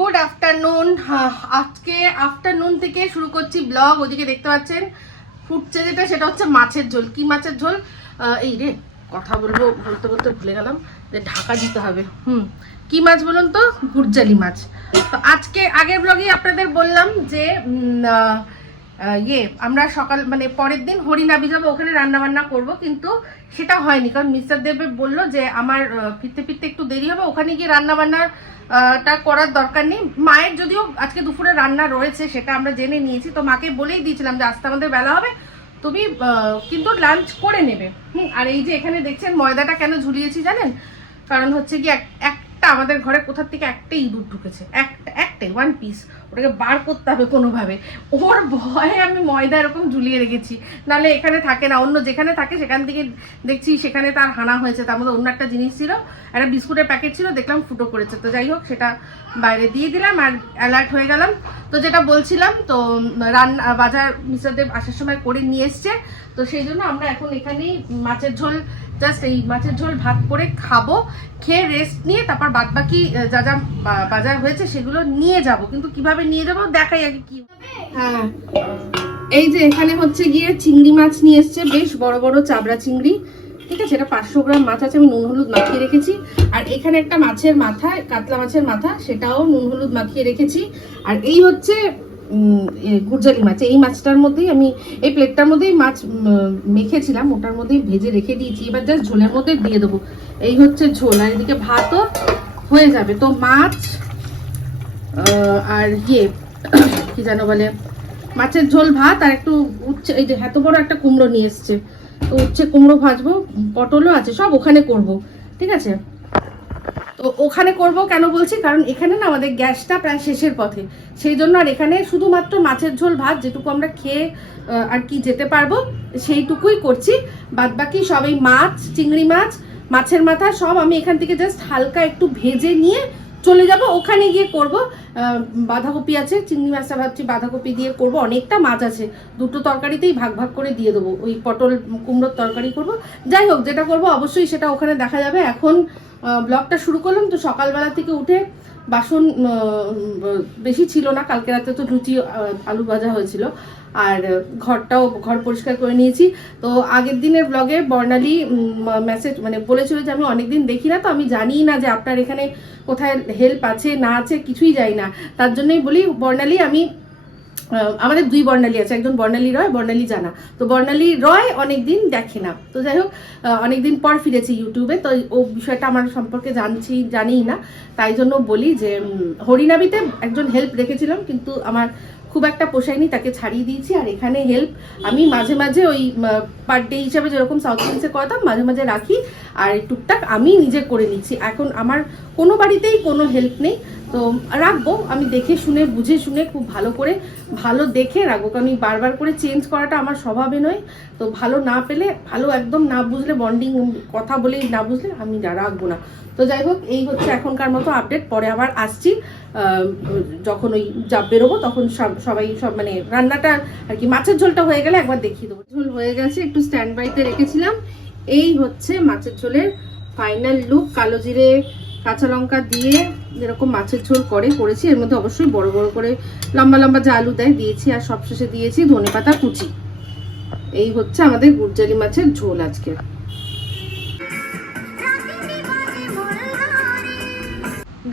Good afternoon. আজকে afternoon থেকে শুরু করছি ব্লগ। ওদিকে দেখতে পাচ্ছেন, ফুটছে যেটা, সেটা হচ্ছে মাছের ঝোল। কি মাছের ঝোল? এই রে, কথা বলব, বলতে বলতে ভুলে গেলাম। যে ঢাকা দিতে হবে। হুম, কি মাছ বলুন তো? গুরজালি মাছ। তো আজকে আগের ব্লগেই আপনাদের বললাম যে ইয়ে আমরা সকাল মানে পরের দিন হরিনাবি যাব ওখানে রান্না বান্না করব কিন্তু সেটা হয়নি কারণ মিস্টার দেবে বলল যে আমার ফিরতে ফিরতে একটু দেরি হবে ওখানে গিয়ে রান্না বান্নার আহ, টা করার দরকার নেই। মায়ের যদিও আজকে দুপুরে রান্না রয়েছে সেটা আমরা জেনে নিয়েছি তো মাকে বলেই দিয়েছিলাম যে আসতে আমাদের বেলা হবে তুমি কিন্তু লাঞ্চ করে নেবে। হুম আর এই যে এখানে দেখছেন ময়দাটা কেন ঝুলিয়েছি জানেন? কারণ হচ্ছে কি এক- একটা আমাদের ঘরে কোথার থেকে একটা ইঁদুর ঢুকেছে। একটা, একটাই ওয়ান পিস ওটাকে বার করতে হবে কোনোভাবে। ওর ভয়ে আমি ময়দা এরকম ঝুলিয়ে রেখেছি। নাহলে এখানে থাকে না। অন্য যেখানে থাকে, সেখান থেকে দেখছি সেখানে তার হানা হয়েছে। তার মধ্যে অন্য একটা জিনিস ছিল। একটা বিস্কুটের প্যাকেট ছিল, দেখলাম ফুটো করেছে। তো যাই হোক, সেটা বাইরে দিয়ে দিলাম আর অ্যালার্ট হয়ে গেলাম। তো যেটা বলছিলাম, তো রান্না, বাজার মিস্টার দেব আসার সময় করে নিয়ে এসছে। তো সেই জন্য আমরা এখন এখানেই মাছের ঝোল জাস্ট এই মাছের ঝোল, ভাত করে খাব, খেয়ে রেস্ট নিয়ে তারপর বাদ বাকি যা যা বাজার হয়েছে সেগুলো নিয়ে যাব। কিন্তু কীভাবে নিয়ে যাব দেখাই আগে কি হ্যাঁ এই যে এখানে হচ্ছে গিয়ে চিংড়ি মাছ নিয়ে এসছে, বেশ বড় বড় চাবড়া চিংড়ি। ঠিক আছে, এটা পাঁচশো গ্রাম মাছ আছে, আমি নুন হলুদ মাখিয়ে রেখেছি। আর এখানে একটা মাছের মাথা, কাতলা মাছের মাথা, সেটাও নুন হলুদ মাখিয়ে রেখেছি। আর এই হচ্ছে গুরজালি মাছ। এই মাছটার মধ্যেই আমি, এই প্লেটটার মধ্যেই মাছ মেখেছিলাম। ওটার মধ্যেই ভেজে রেখে দিয়েছি। এবার জাস্ট ঝোলের মধ্যে দিয়ে দেবো। এই হচ্ছে ঝোল। আর এদিকে ভাতও হয়ে যাবে। তো মাছ আর ইয়ে কি যেন বলে, মাছের ঝোল ভাত আর একটু উচ্ছে, এই যে এত বড় একটা কুমড়ো নিয়ে এসছে। তো উচ্ছে কুমড়ো ভাজবো, পটলও আছে, সব ওখানে করব। ঠিক আছে? তো ওখানে করব কেন বলছি? কারণ এখানে না আমাদের গ্যাসটা প্রায় শেষের পথে। সেই জন্য আর এখানে শুধুমাত্র মাছের ঝোল, ভাত যেটুকু আমরা খেয়ে আর কি যেতে পারব, সেইটুকুই করছি। বাদ বাকি সব এই মাছ, চিংড়ি মাছ, মাছের মাথা সব আমি এখান থেকে জাস্ট হালকা একটু ভেজে নিয়ে চলে যাব, ওখানে গিয়ে করব। বাঁধাকপি আছে, চিংড়ি মাছটা ভাবছি বাঁধাকপি দিয়ে করব। অনেকটা মাছ আছে, দুটো তরকারিতেই ভাগ ভাগ করে দিয়ে দেবো। ওই পটল কুমড়োর তরকারি করব। যাই হোক, যেটা করব অবশ্যই সেটা ওখানে দেখা যাবে। এখন ব্লগটা শুরু করলাম, তো সকালবেলা থেকে উঠে বাসন বেশি ছিল না। কালকে রাতে তো লুচি আলু ভাজা হয়েছিল। আর ঘরটাও, ঘর পরিষ্কার করে নিয়েছি। তো আগের দিনের ব্লগে বর্ণালী মেসেজ মানে বলেছিল যে, আমি অনেকদিন দেখি না, তো আমি জানি না যে আপনার এখানে কোথায় হেল্প আছে, না আছে, কিছুই যাই না। তার জন্যই বলি, বর্ণালী, আমি আমাদের দুই বর্ণালী আছে, একজন বর্ণালী রয়, বর্ণালী জানা। তো বর্ণালী রয় অনেকদিন দেখে না। তো যাই হোক অনেকদিন পর ফিরেছি ইউটিউবে, তো ও বিষয়টা আমার সম্পর্কে জানছি জানি না। তাই জন্য বলি যে হরিনাবিতে একজন হেল্প রেখেছিলাম, কিন্তু আমার খুব একটা পোষায়নি, তাকে ছাড়িয়ে দিয়েছি। আর এখানে হেল্প আমি মাঝে মাঝে ওই পার ডে হিসাবে যেরকম সাউথ ইন্ডিয়াসে করতাম, মাঝে মাঝে রাখি। আর টুকটাক আমি নিজে করে নিচ্ছি। এখন আমার কোনো বাড়িতেই কোনো হেল্প নেই। তো রাখব, আমি দেখে শুনে, বুঝে শুনে খুব ভালো করে, ভালো দেখে রাখব। কারণ বারবার করে চেঞ্জ করাটা আমার স্বভাবে নয়। তো ভালো না পেলে, ভালো একদম না বুঝলে বন্ডিং কথা বলেই না বুঝলে আমি রাখব না। তো যাই হোক, এই হচ্ছে এখনকার মতো আপডেট পরে আবার আসছি। যখন ওই যা বেরোবো তখন সব, সবাই সব মানে রান্নাটা আর কি, মাছের ঝোলটা হয়ে গেলে একবার দেখিয়ে দেবো। ঝোল হয়ে গেছে, একটু স্ট্যান্ড বাইতে রেখেছিলাম। এই হচ্ছে মাছের ঝোলের ফাইনাল লুক কালো জিরে, কাঁচা লঙ্কা দিয়ে যেরকম মাছের ঝোল করে, করেছি। এর মধ্যে অবশ্যই বড় বড় করে লম্বা লম্বা যে আলু দেয়, দিয়েছি আর সবশেষে দিয়েছি ধনে পাতা কুচি। এই হচ্ছে আমাদের গুরজালি মাছের ঝোল আজকে।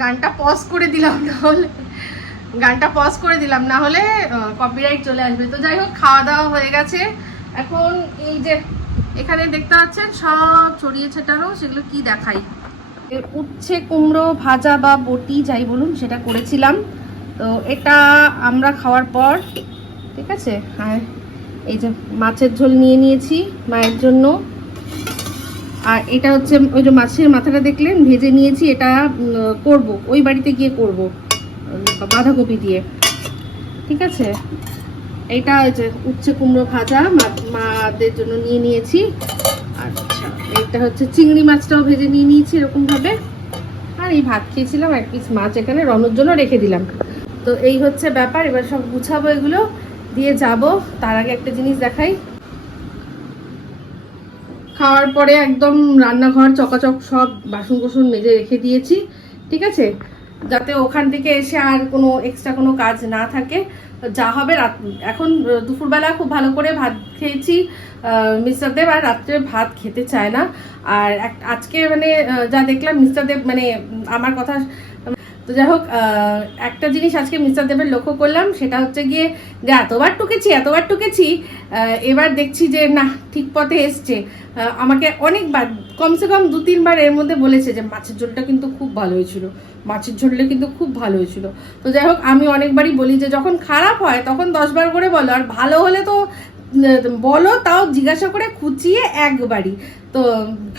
গানটা পজ করে দিলাম না হলে। গানটা পজ করে দিলাম, না হলে কপিরাইট চলে আসবে। তো যাই হোক, খাওয়া দাওয়া হয়ে গেছে। এখন এই যে, এখানে দেখতে পাচ্ছেন, সব ছড়িয়ে ছেটানো, সেগুলো কি দেখাই? উচ্ছে, কুমড়ো, ভাজা বা বটি, যাই বলুন, সেটা করেছিলাম। তো এটা আমরা খাওয়ার পর, ঠিক আছে? আর এই যে মাছের ঝোল নিয়ে নিয়েছি মায়ের জন্য। আর এটা হচ্ছে ওই যে মাছের মাথাটা দেখলেন, ভেজে নিয়েছি, এটা করব। ওই বাড়িতে গিয়ে করব। বাঁধাকপি দিয়ে। ঠিক আছে? এটা যে উচ্ছে কুমড়ো ভাজা মাদের জন্য নিয়ে নিয়েছি। আচ্ছা এটা হচ্ছে চিংড়ি মাছটাও ভেজে নিয়ে নিয়েছি এরকমভাবে। আর এই ভাত খেয়েছিলাম, এক পিস মাছ এখানে রনোর জন্য রেখে দিলাম। তো এই হচ্ছে ব্যাপার, এবার সব গুছাবো এগুলো, দিয়ে যাব। তার আগে একটা জিনিস দেখাই। খাওয়ার পরে একদম রান্নাঘর, চকাচক সব বাসন কোসন মেজে রেখে দিয়েছি, ঠিক আছে? যাতে ওখান থেকে এসে আর কোনো এক্সট্রা কোনো কাজ না থাকে। যা হবে রাত, এখন দুপুরবেলা খুব ভালো করে ভাত খেয়েছি মিস্টার দেব আর রাত্রে ভাত খেতে চায় না। আর আজকে মানে যা দেখলাম মিস্টার দেব মানে আমার কথা তো যাই হোক একটা জিনিস আজকে মিস্টার দেবের লক্ষ্য করলাম, সেটা হচ্ছে গিয়ে যে এতবার টুকেছি এতবার টুকেছি এবার দেখছি যে না, ঠিক পথে এসছে। আমাকে অনেকবার, কমসে কম দু তিনবার এর মধ্যে বলেছে যে মাছের ঝোলটা কিন্তু খুব ভালো হয়েছিল। মাছের ঝোলটা কিন্তু খুব ভালো হয়েছিল। তো যাই হোক, আমি অনেকবারই বলি যে যখন খারাপ হয়, তখন দশবার করে বলো, আর ভালো হলে তো বলো, তাও জিজ্ঞাসা করে খুঁচিয়ে একবারই। তো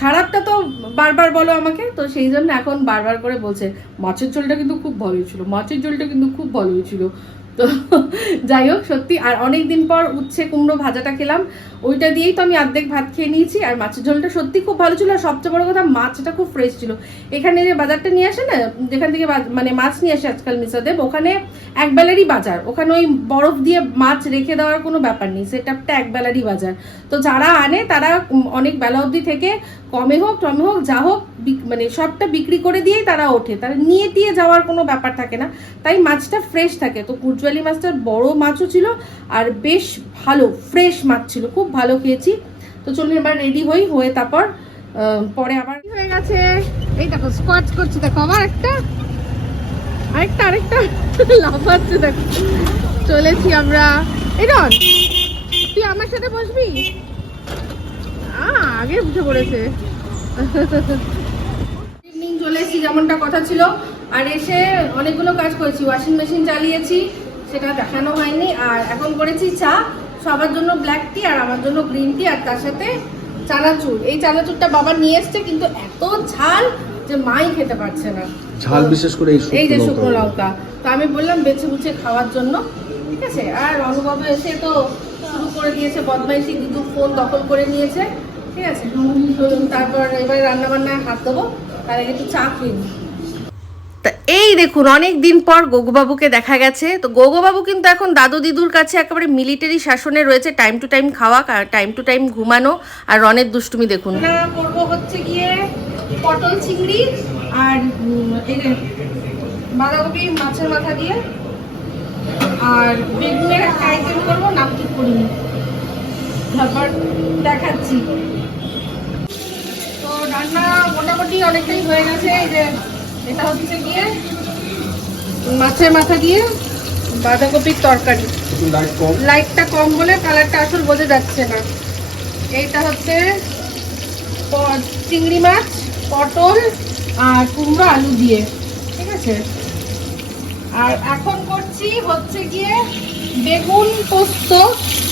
খারাপটা তো বারবার বলো আমাকে, তো সেই জন্য এখন বারবার করে বলছে, মাছের ঝোলটা কিন্তু খুব ভালো ছিল, মাছের ঝোলটা কিন্তু খুব ভালো হয়েছিল তো যাই হোক, সত্যি, আর অনেক দিন পর উচ্ছে কুমড়ো ভাজাটা খেলাম। ওইটা দিয়েই তো আমি অর্ধেক ভাত খেয়ে নিয়েছি, আর মাছের ঝোলটা সত্যি খুব ভালো ছিল, আর সবচেয়ে বড় কথা মাছটা খুব ফ্রেশ ছিল। এখানে যে বাজারটা নিয়ে আসে না, যেখান থেকে মানে মাছ নিয়ে আসে আজকাল মিসাদেব ওখানে এক বেলারই বাজার। ওখানে ওই বরফ দিয়ে মাছ রেখে দেওয়ার কোনো ব্যাপার নেই সেটআপটা এক বেলারই বাজার। তো যারা আনে, তারা অনেক বেলা অবধি থেকে কমে হোক, টমে হোক, যা হোক মানে সবটা বিক্রি করে দিয়েই তারা ওঠে। তারা নিয়ে দিয়ে যাওয়ার কোনো ব্যাপার থাকে না, তাই মাছটা ফ্রেশ থাকে। তো কুচুয়ালি মাছটার বড় মাছও ছিল আর বেশ ভালো ফ্রেশ মাছ ছিল, খুব ভালো খেয়েছি। তো চলুন এবার রেডি হই, হয়ে তারপর পরে আবার হয়ে গেছে। এই দেখো স্কোয়াচ করছি, দেখো আবার একটা, আরেকটা আরেকটা লাফাচ্ছে দেখো। চলেছি আমরা। এই রন তুই আমার সাথে বসবি? আগে উঠে পড়েছে। চলে এসেছি, যেমনটা কথা ছিল। আর এসে অনেকগুলো কাজ করেছি ওয়াশিং মেশিন চালিয়েছি সেটা দেখানো হয়নি। আর এখন করেছি চা। সবার জন্য ব্ল্যাক টি আর আমার জন্য গ্রিন টি আর তার সাথে চানাচুর। এই চানাচুরটা বাবা নিয়ে এসছে কিন্তু এত ঝাল যে মাই খেতে পারছে না। ঝাল বিশেষ করে এই যে শুকনো লঙ্কা। তো আমি বললাম বেছে বুছে খাওয়ার জন্য ঠিক আছে? আর অনুভবে এসে তো শুরু করে দিয়েছে বদমাইশি কিন্তু ফোন দখল করে নিয়েছে ঠিক আছে? তারপর এবার রান্না বান্নায় হাত দেবো তার আগে একটু চা খেয়ে। তা এই দেখুন অনেক দিন পর গোগোবাবুকে দেখা গেছে। তো গোগোবাবু কিন্তু এখন দাদু দিদুর কাছে একেবারে মিলিটারি শাসনে রয়েছে, টাইম টু টাইম খাওয়া টাইম টু টাইম ঘুমানো আর রনের দুষ্টুমি দেখুন। করব হচ্ছে গিয়ে পটল চিংড়ি আর বাঁধাকপি মাছের মাথা দিয়ে আর বেগুনের একটা আইটেম করব, নাম ঠিক করিনি। তারপর দেখাচ্ছি। তো রান্না মোটামুটি অনেকটাই হয়ে গেছে, এই যে এটা হচ্ছে গিয়ে মাছের মাথা দিয়ে বাঁধাকপির তরকারি। লাইটটা কম। বলে কালারটা আসল বোঝা যাচ্ছে না। এইটা হচ্ছে চিংড়ি মাছ পটল আর কুমড়ো আলু দিয়ে। ঠিক আছে? আর এখন করছি হচ্ছে গিয়ে বেগুন পোস্ত।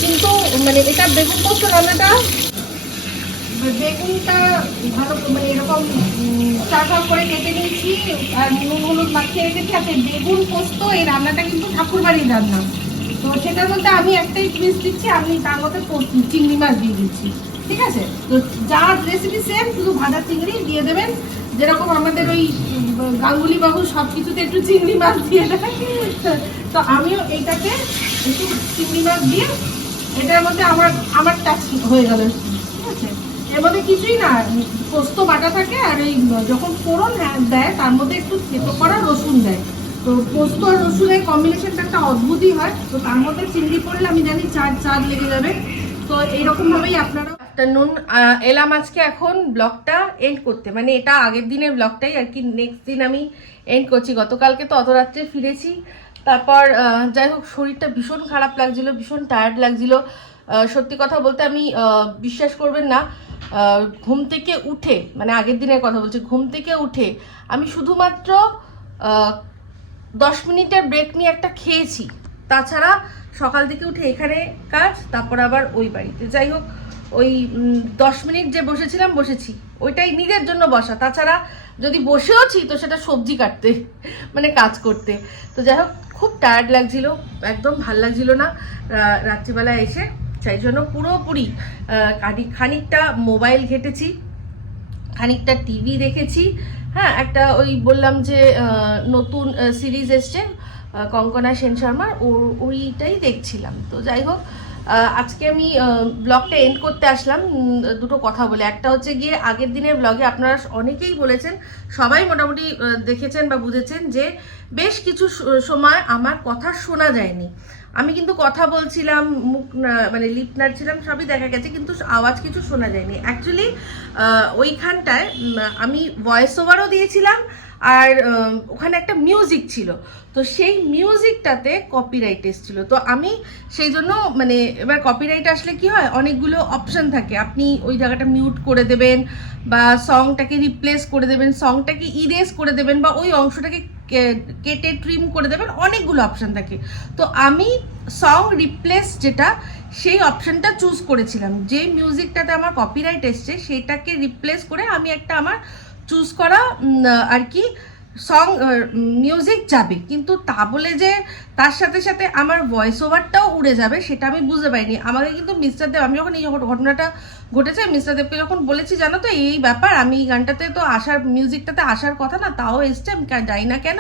কিন্তু মানে এটা বেগুন পোস্ত রান্নাটা বেগুনটা ভালো মানে এরকম উম, করে কেটে নিয়েছি আর নুন হলুদ মাখিয়ে রেখেছি আর সেই বেগুন পোস্ত এই রান্নাটা কিন্তু ঠাকুরবাড়ির রান্না। তো সেটার মধ্যে আমি একটাই টুইস্ট দিচ্ছি আমি তার মধ্যে চিংড়ি মাছ দিয়ে দিচ্ছি ঠিক আছে? তো যা রেসিপি সেম শুধু ভাজা চিংড়ি দিয়ে দেবেন। যেরকম আমাদের ওই গাঙ্গুলি বাবু সব কিছুতে একটু চিংড়ি মাছ দিয়ে দেয়। তো আমিও এইটাকে একটু চিংড়ি মাছ দিয়ে এটার মধ্যে আমার আমার টাচ হয়ে গেল। ঠিক আছে? এর মধ্যে কিছুই না, পোস্ত বাটা থাকে আর এই যখন ফোড়ন দেয়, তার মধ্যে একটু থেতো করা রসুন দেয়। তো পোস্ত আর রসুনের কম্বিনেশনটা একটা অদ্ভুতই হয়। তো তার মধ্যে চিংড়ি পড়লে আমি জানি চার চার লেগে যাবে। তো এইরকমভাবেই আপনারা আফটারনুন এলাম আজকে এখন ব্লগটা এন্ড করতে। মানে এটা আগের দিনের ব্লগটাই আর কি নেক্সট দিন আমি এন্ড করছি। গতকালকে তো অত রাত্রে ফিরেছি। তারপর যাই হোক, শরীরটা ভীষণ খারাপ লাগছিল, ভীষণ টায়ার্ড লাগছিল। সত্যি কথা বলতে আমি বিশ্বাস করবেন না ঘুম থেকে উঠে মানে আগের দিনের কথা বলছি, ঘুম থেকে উঠে আমি শুধুমাত্র দশ মিনিটের ব্রেক নিয়ে একটা খেয়েছি। তাছাড়া সকাল থেকে উঠে এখানে কাজ, তারপর আবার ওই বাড়িতে। যাই হোক, ওই দশ মিনিট যে বসেছিলাম, বসেছি। ওইটাই নিজের জন্য বসা। তাছাড়া যদি বসেওছি, তো সেটা সবজি কাটতে মানে কাজ করতে। তো যাই হোক, খুব টায়ার্ড লাগছিল, একদম ভালো লাগছিল না। রাত্রিবেলা এসে সেই জন্য পুরোপুরি খানিক খানিকটা মোবাইল ঘেটেছি, খানিকটা টিভি দেখেছি। হ্যাঁ একটা ওই বললাম যে নতুন সিরিজ এসছে কঙ্কনা সেন শর্মার ওইটাই দেখছিলাম। তো যাই হোক আজকে আমি ব্লগটা এন্ড করতে আসলাম। দুটো কথা বলে। একটা হচ্ছে গিয়ে, আগের দিনের ব্লগে আপনারা অনেকেই বলেছেন, সবাই মোটামুটি দেখেছেন বা বুঝেছেন যে, বেশ কিছু সময় আমার কথা শোনা যায়নি। আমি কিন্তু কথা বলছিলাম, মুখ মানে লিপ নাড়ছিলাম, সবই দেখা গেছে, কিন্তু আওয়াজ কিছু শোনা যায়নি। অ্যাকচুয়ালি ওইখানটায় আমি ভয়েস ওভারও দিয়েছিলাম, আর ওখানে একটা মিউজিক ছিল। তো সেই মিউজিকটাতে কপিরাইট এসেছিল। তো আমি সেই জন্য মানে এবার কপিরাইট আসলে কি হয়, অনেকগুলো অপশন থাকে। আপনি ওই জায়গাটা মিউট করে দেবেন, বা সংটাকে রিপ্লেস করে দেবেন সংটাকে ইরেজ করে দেবেন, বা ওই অংশটাকে কেটে ট্রিম করে দেবেন, অনেকগুলো অপশান থাকে। তো আমি সং রিপ্লেস যেটা, সেই অপশানটা চুজ করেছিলাম। যে মিউজিকটাতে আমার কপিরাইট এসছে, সেটাকে রিপ্লেস করে আমি একটা আমার চুজ করা আর কি সং মিউজিক যাবে। কিন্তু তা বলে যে তার সাথে সাথে আমার ভয়েস ওভারটাও উড়ে যাবে, সেটা আমি বুঝতে পারিনি। আমাকে কিন্তু মিস্টার দেব, আমি যখন এই ঘট- ঘটনাটা ঘটেছে মিস্টার দেবকে যখন বলেছি, জানো তো, এই ব্যাপার, আমি এই গানটাতে তো আসার মিউজিকটাতে আসার কথা না, তাও এসছে, আমি যাই না কেন,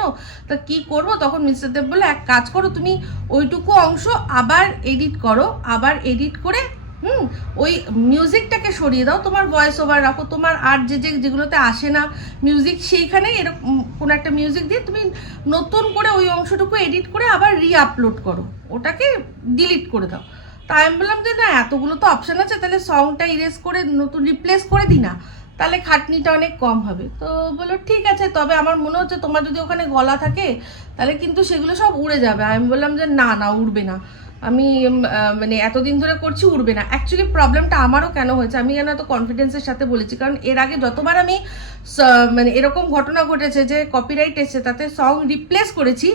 তা কি করব? তখন মিস্টার দেব বলে এক কাজ করো, তুমি ওইটুকু অংশ আবার এডিট করো, আবার এডিট করে হুম, ওই মিউজিকটাকে সরিয়ে দাও। তোমার ভয়েস ওভার রাখো, তোমার আর যে যে যেগুলোতে আসে না মিউজিক সেইখানে এরকম কোনো একটা মিউজিক দিয়ে তুমি নতুন করে ওই অংশটুকু এডিট করে আবার রি আপলোড করো। ওটাকে ডিলিট করে দাও। তা আমি বললাম যে, না, এতগুলো তো অপশান আছে, তাহলে সংটা ইরেজ করে, নতুন রিপ্লেস করে দিই না। তাহলে খাটনিটা অনেক কম হবে। তো বলল, ঠিক আছে, তবে আমার মনে হচ্ছে তোমার যদি ওখানে গলা থাকে, তাহলে কিন্তু সেগুলো সব উড়ে যাবে। আমি বললাম যে, না না, উড়বে না। আমি মানে এতদিন ধরে করছি উঠবে না। অ্যাকচুয়ালি প্রবলেমটা আমারও কেন হয়েছে, আমি কেন এত কনফিডেন্সের সাথে বলেছি। কারণ এর আগে যতবার আমি মানে এরকম ঘটনা ঘটেছে যে কপিরাইট এসেছে, তাতে সং রিপ্লেস করেছি,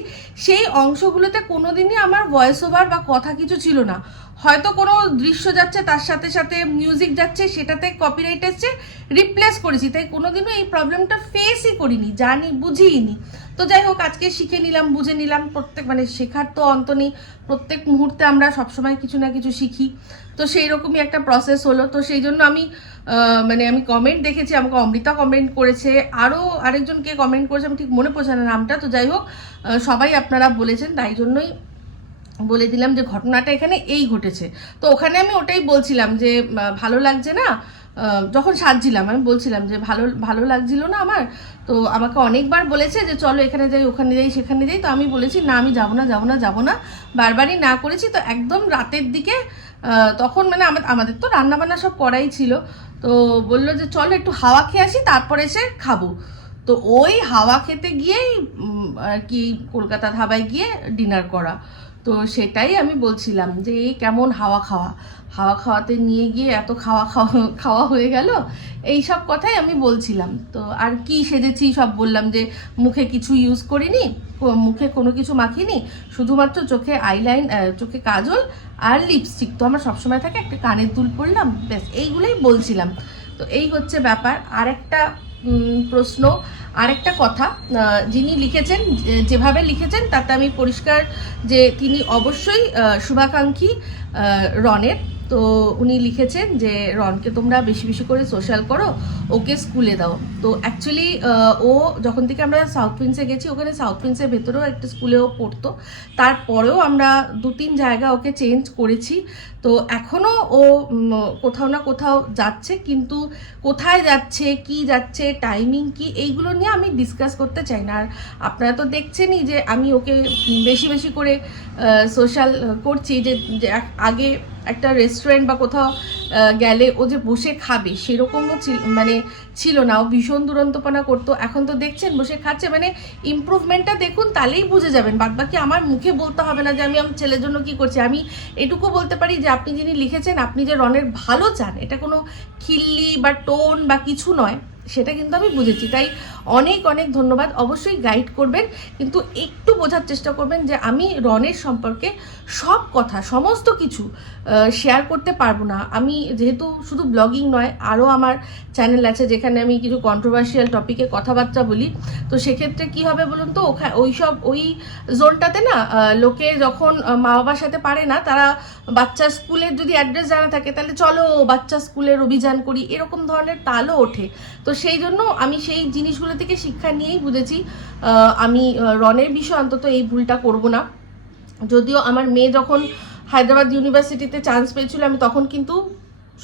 সেই অংশগুলোতে কোনোদিনই আমার ভয়েস ওভার বা কথা কিছু ছিল না। হয়তো কোনো দৃশ্য যাচ্ছে, তার সাথে সাথে মিউজিক যাচ্ছে, সেটাতে কপিরাইট এসছে রিপ্লেস করেছি। তাই কোনোদিনও এই প্রবলেমটা ফেসই করিনি, জানি বুঝিনি তো যাই হোক, আজকে শিখে নিলাম, বুঝে নিলাম, প্রত্যেক মানে শেখার তো অন্ত নেই। প্রত্যেক মুহূর্তে আমরা সবসময় কিছু না কিছু শিখি। তো সেই রকমই একটা প্রসেস হলো। তো সেই জন্য আমি মানে আমি কমেন্ট দেখেছি, আমাকে অমৃতা কমেন্ট করেছে। আরও আরেকজনকে কমেন্ট করেছে, আমি ঠিক মনে পড়ছে না নামটা। তো যাই হোক সবাই আপনারা বলেছেন, তাই জন্যই বলে দিলাম যে ঘটনাটা এখানে এই ঘটেছে। তো ওখানে আমি ওটাই বলছিলাম যে ভালো লাগছে না? যখন সাজছিলাম, আমি বলছিলাম যে ভালো ভালো লাগছিল না আমার, তো আমাকে অনেকবার বলেছে যে চলো এখানে যাই, ওখানে যাই, সেখানে যাই। তো আমি বলেছি, না, আমি যাব না যাব না যাব না। বারবারই না করেছি। তো একদম রাতের দিকে তখন মানে আমা- আমাদের তো রান্নাবান্না সব করাই ছিল। তো বলল যে চলো একটু হাওয়া খেয়ে আসি, তারপরে এসে খাব। তো ওই হাওয়া খেতে গিয়েই আর কি, কলকাতা ধাবায় গিয়ে ডিনার করা। তো সেটাই আমি বলছিলাম যে এই কেমন হাওয়া খাওয়া? হাওয়া খাওয়াতে নিয়ে গিয়ে এত খাওয়া খাওয়া খাওয়া হয়ে গেল এই সব কথাই আমি বলছিলাম। তো আর কি সেজেছি সব বললাম যে মুখে কিছু ইউজ করিনি মুখে কোনো কিছু মাখিনি শুধুমাত্র চোখে আইলাইন চোখে কাজল আর লিপস্টিক তো আমার সবসময় থাকে একটা কানের দুল পরলাম ব্যাস এইগুলোই বলছিলাম। তো এই হচ্ছে ব্যাপার। আরেকটা উম, প্রশ্ন। আরেকটা কথা যিনি লিখেছেন যেভাবে লিখেছেন, তাতে আমি পরিষ্কার যে তিনি অবশ্যই শুভাকাঙ্ক্ষী রনের তো উনি লিখেছেন যে, রনকে তোমরা বেশি বেশি করে সোশ্যাল করো, ওকে স্কুলে দাও। তো অ্যাকচুয়ালি ও যখন থেকে আমরা সাউথ প্রিন্সে গেছি, ওখানে সাউথ প্রিন্সের ভেতরেও একটা স্কুলেও পড়তো। তারপরেও আমরা দু তিন জায়গা ওকে চেঞ্জ করেছি। তো এখনও ও কোথাও না কোথাও যাচ্ছে, কিন্তু কোথায় যাচ্ছে, কি যাচ্ছে টাইমিং কি, এইগুলো নিয়ে আমি ডিসকাস করতে চাই না। আর আপনারা তো দেখছেনই যে, আমি ওকে বেশি বেশি করে সোশ্যাল করছি যে, আগে একটা রেস্টুরেন্ট বা কোথাও গেলে ও যে বসে খাবে সেরকমও মানে ছিল না। ও ভীষণ দুরন্তপনা করতো। এখন তো দেখছেন বসে খাচ্ছে মানে ইমপ্রুভমেন্টটা দেখুন তাহলেই বুঝে যাবেন। বাদ বাকি আমার মুখে বলতে হবে না যে আমি আমার ছেলের জন্য কি করছি। আমি এটুকু বলতে পারি যে আপনি যিনি লিখেছেন, আপনি যে রনের ভালো চান, এটা কোনো খিল্লি বা টোন বা কিছু নয়। সেটা কিন্তু আমি বুঝেছি। তাই অনেক অনেক ধন্যবাদ। অবশ্যই গাইড করবেন, কিন্তু একটু বোঝার চেষ্টা করবেন যে আমি রনের সম্পর্কে সব কথা, সমস্ত কিছু শেয়ার করতে পারব না। আমি যেহেতু শুধু ব্লগিং নয়, আরও আমার চ্যানেল আছে যেখানে আমি কিছু কন্ট্রোভার্সিয়াল টপিকে কথাবার্তা বলি। তো সেক্ষেত্রে কি হবে বলুন তো? ওখানে ওই সব ওই জোনটাতে না লোকে যখন মা বাবার সাথে পারে না, তারা বাচ্চা স্কুলের যদি অ্যাড্রেস জানা থাকে, তাহলে চলো বাচ্চা স্কুলের অভিযান করি। এরকম ধরনের তালও ওঠে। তো সেই জন্য আমি সেই জিনিসগুলো থেকে শিক্ষা নিয়েই বুঝেছি আমি রনের বিষয়ে অন্তত এই ভুলটা করব না। যদিও আমার মেয়ে যখন হায়দ্রাবাদ ইউনিভার্সিটিতে চান্স পেয়েছিল, আমি তখন কিন্তু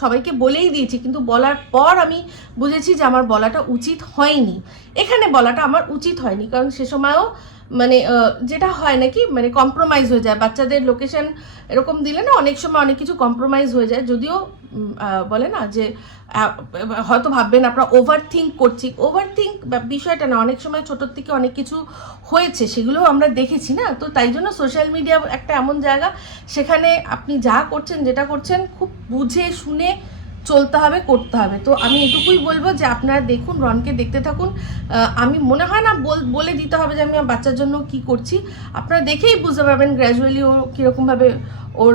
সবাইকে বলেই দিয়েছি, কিন্তু বলার পর আমি বুঝেছি যে আমার বলাটা উচিত হয়নি। এখানে বলাটা আমার উচিত হয়নি, কারণ সে সময়ও মানে যেটা হয় নাকি মানে কম্প্রোমাইজ হয়ে যায়। বাচ্চাদের লোকেশন এরকম দিলে না, অনেক সময় অনেক কিছু কম্প্রোমাইজ হয়ে যায়। যদিও বলে না যে হয়তো ভাববেন আপনারা ওভার থিঙ্ক করছি। ওভার থিঙ্ক বিষয়টা না, অনেক সময় ছোটোর থেকে অনেক কিছু হয়েছে, সেগুলোও আমরা দেখেছি না? তো তাই জন্য সোশ্যাল মিডিয়া একটা এমন জায়গা, সেখানে আপনি যা করছেন, যেটা করছেন, খুব বুঝে শুনে চলতে হবে, করতে হবে। তো আমি এটুকুই বলব যে, আপনারা দেখুন, রনকে দেখতে থাকুন। আমি মনে হয় না বল- দিতে হবে যে, আমি আমার বাচ্চার জন্য কি করছি। আপনারা দেখেই বুঝতে পারবেন গ্র্যাজুয়ালি ও কীরকমভাবে ওর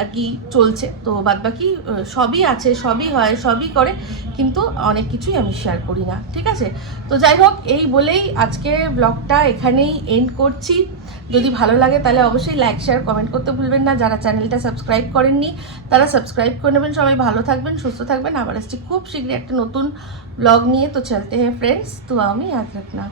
আর কি চলছে। তো বাদ বাকি সবই আছে, সবই হয়, সবই করে, কিন্তু অনেক কিছুই আমি শেয়ার করি না, ঠিক আছে? তো যাই হোক, এই বলেই আজকে ব্লগটা এখানেই এন্ড করছি। যদি ভালো লাগে তাহলে অবশ্যই লাইক শেয়ার কমেন্ট করতে ভুলবেন না। যারা চ্যানেলটা সাবস্ক্রাইব করেননি, তারা সাবস্ক্রাইব করে নেবেন। সবাই ভালো থাকবেন, সুস্থ থাকবেন। আবার আসছি খুব শীঘ্রই একটা নতুন ব্লগ নিয়ে। তো চলতে হ্যাঁ ফ্রেন্ডস তো আমি আজ রাখলাম।